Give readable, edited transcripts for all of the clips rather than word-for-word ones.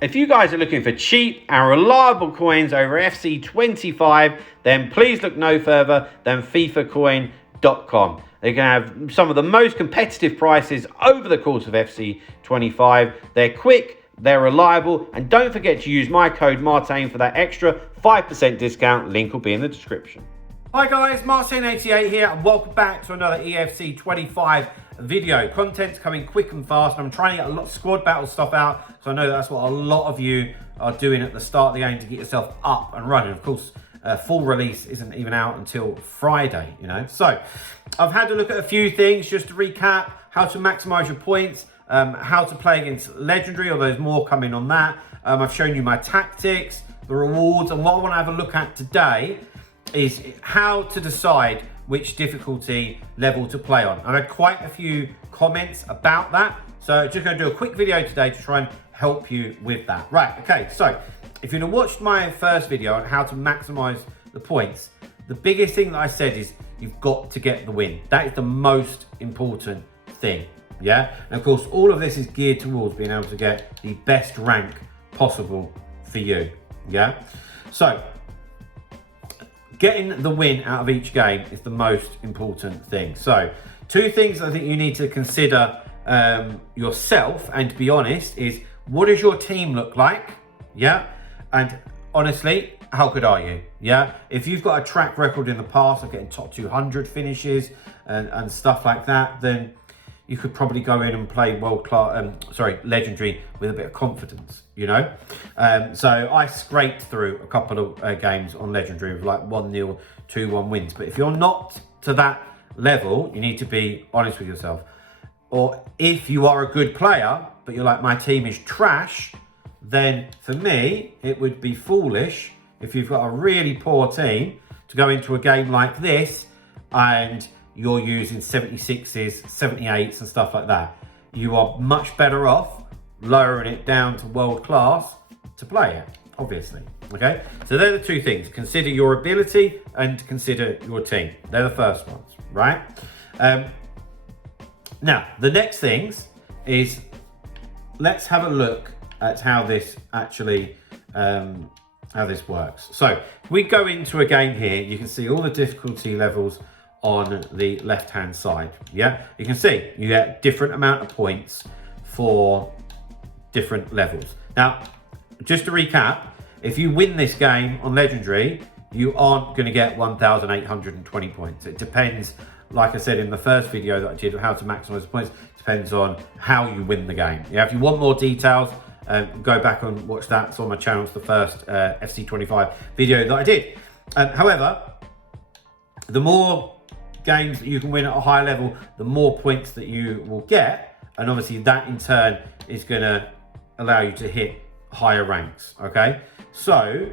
If you guys are looking for cheap and reliable coins over FC25, then please look no further than FIFAcoin.com. They can have some of the most competitive prices over the course of FC25. They're quick, they're reliable, and don't forget to use my code Martin for that extra 5% discount. Link will be in the description. Hi guys, Martin88 here, and welcome back to another EFC 25 video. Content's coming quick and fast, and I'm trying to get a lot of squad battle stuff out, because I know that's what a lot of you are doing at the start of the game to get yourself up and running. Of course, full release isn't even out until Friday, you know. So I've had to look at a few things just to recap: how to maximize your points, how to play against Legendary, although there's more coming on that. I've shown you my tactics, the rewards, and what I want to have a look at today is how to decide which difficulty level to play on. I've had quite a few comments about that, so just going to do a quick video today to try and help you with that. Right, okay, so if you'd have watched my first video on how to maximize the points, the biggest thing that I said is you've got to get the win. That is the most important thing, yeah? And of course, all of this is geared towards being able to get the best rank possible for you, yeah? So getting the win out of each game is the most important thing. So two things I think you need to consider yourself, and to be honest, is what does your team look like? Yeah. And honestly, how good are you? Yeah. If you've got a track record in the past of getting top 200 finishes and stuff like that, then you could probably go in and play Legendary with a bit of confidence, you know? So I scraped through a couple of games on Legendary with like 1-0, 2-1 wins. But if you're not to that level, you need to be honest with yourself. Or if you are a good player, but you're like, my team is trash, then for me, it would be foolish if you've got a really poor team to go into a game like this and you're using 76s, 78s and stuff like that. You are much better off lowering it down to world class to play it, obviously, okay? So they're the two things. Consider your ability and consider your team. They're the first ones, right? Now, the next things is, let's have a look at how this actually, how this works. So we go into a game here, you can see all the difficulty levels on the left hand side. Yeah, you can see you get different amount of points for different levels. Now, just to recap, if you win this game on Legendary, you aren't going to get 1,820 points. It depends, like I said in the first video that I did, how to maximize the points. It depends on how you win the game. Yeah, if you want more details, go back and watch that. It's on my channel. It's the first FC25 video that I did. However, the more games that you can win at a high level, the more points that you will get, and obviously that in turn is going to allow you to hit higher ranks. Okay, so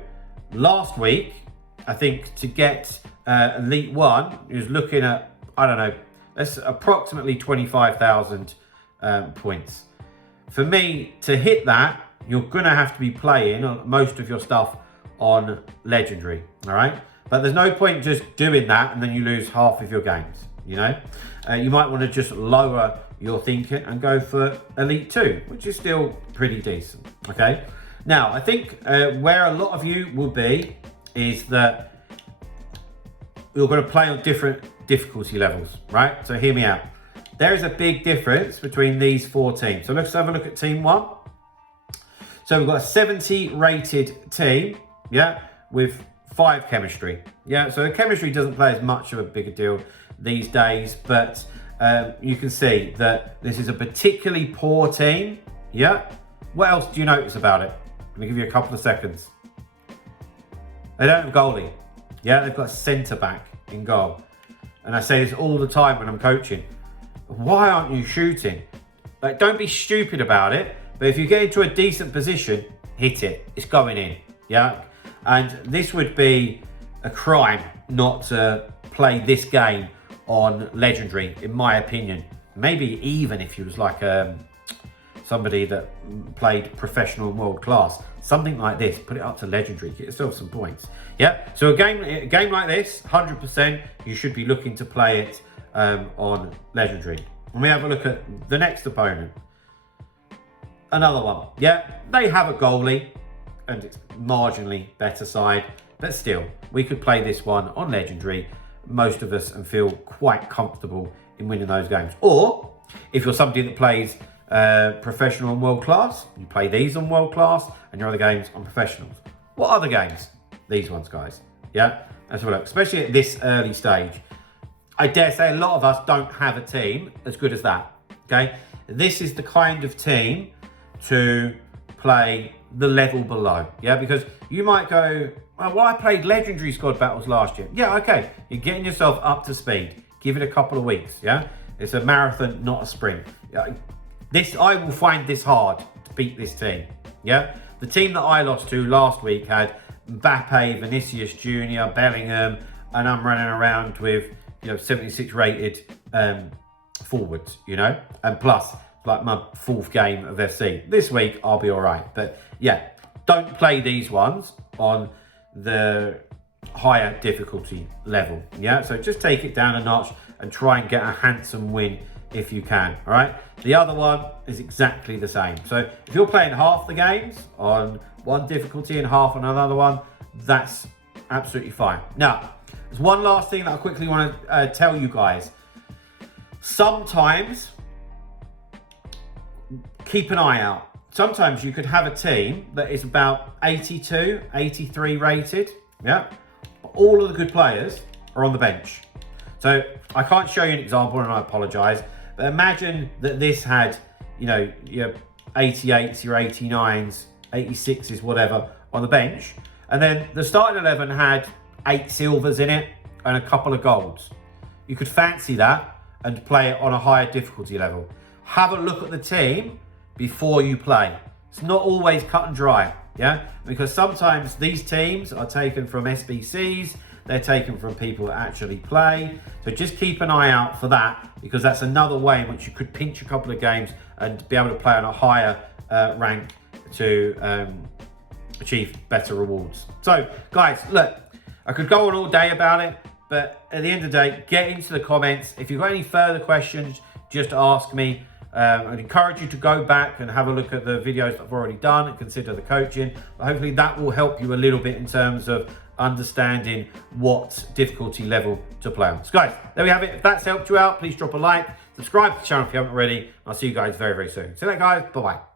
last week I think to get Elite 1, he was looking at, I don't know, that's approximately 25,000 points. For me to hit that, you're going to have to be playing most of your stuff on Legendary. All right, but there's no point just doing that and then you lose half of your games, you know? You might want to just lower your thinking and go for Elite 2, which is still pretty decent, okay? Now, I think where a lot of you will be is that you're going to play on different difficulty levels, right? So hear me out. There is a big difference between these four teams. So let's have a look at Team 1. So we've got a 70 rated team, yeah, with 5 chemistry. Yeah, so the chemistry doesn't play as much of a bigger deal these days, but you can see that this is a particularly poor team. Yeah. What else do you notice about it? Let me give you a couple of seconds. They don't have a goalie. Yeah, they've got a centre back in goal. And I say this all the time when I'm coaching. Why aren't you shooting? Like, don't be stupid about it, but if you get into a decent position, hit it. It's going in. Yeah. And this would be a crime not to play this game on Legendary, in my opinion. Maybe even if you was like somebody that played professional and world class, something like this, put it up to Legendary, get yourself some points. Yeah, so a game like this, 100%, you should be looking to play it on Legendary. And we have a look at the next opponent. another one. Yeah, they have a goalie and it's marginally better side, but still, we could play this one on Legendary, most of us, and feel quite comfortable in winning those games. Or if you're somebody that plays professional and world class, you play these on world class and your other games on professionals. What other games? These ones, guys. Yeah, let's have a look, especially at this early stage. I dare say a lot of us don't have a team as good as that, okay? This is the kind of team to play the level below, yeah? Because you might go, well, I played Legendary squad battles last year. Yeah, okay, you're getting yourself up to speed. Give it a couple of weeks, yeah? It's a marathon, not a sprint. I will find this hard to beat this team, yeah? The team that I lost to last week had Mbappe, Vinicius Jr., Bellingham, and I'm running around with, 76 rated forwards, and plus like my 4th game of FC. This week I'll be all right, but yeah, don't play these ones on the higher difficulty level. Yeah, so just take it down a notch and try and get a handsome win if you can. All right, the other one is exactly the same. So if you're playing half the games on one difficulty and half on another one, that's absolutely fine. Now, there's one last thing that I quickly want to tell you guys. Sometimes, keep an eye out. Sometimes you could have a team that is about 82, 83 rated, yeah? But all of the good players are on the bench. So I can't show you an example and I apologize, but imagine that this had, your 88s, your 89s, 86s, whatever, on the bench. And then the starting 11 had 8 silvers in it and a couple of golds. You could fancy that and play it on a higher difficulty level. Have a look at the team before you play. It's not always cut and dry, yeah? Because sometimes these teams are taken from SBCs, they're taken from people that actually play. So just keep an eye out for that, because that's another way in which you could pinch a couple of games and be able to play on a higher rank to achieve better rewards. So guys, look, I could go on all day about it, but at the end of the day, get into the comments. If you've got any further questions, just ask me. I'd encourage you to go back and have a look at the videos that I've already done and consider the coaching. But hopefully that will help you a little bit in terms of understanding what difficulty level to play on. So guys, there we have it. If that's helped you out, please drop a like, subscribe to the channel if you haven't already. I'll see you guys very, very soon. See you later, guys. Bye-bye.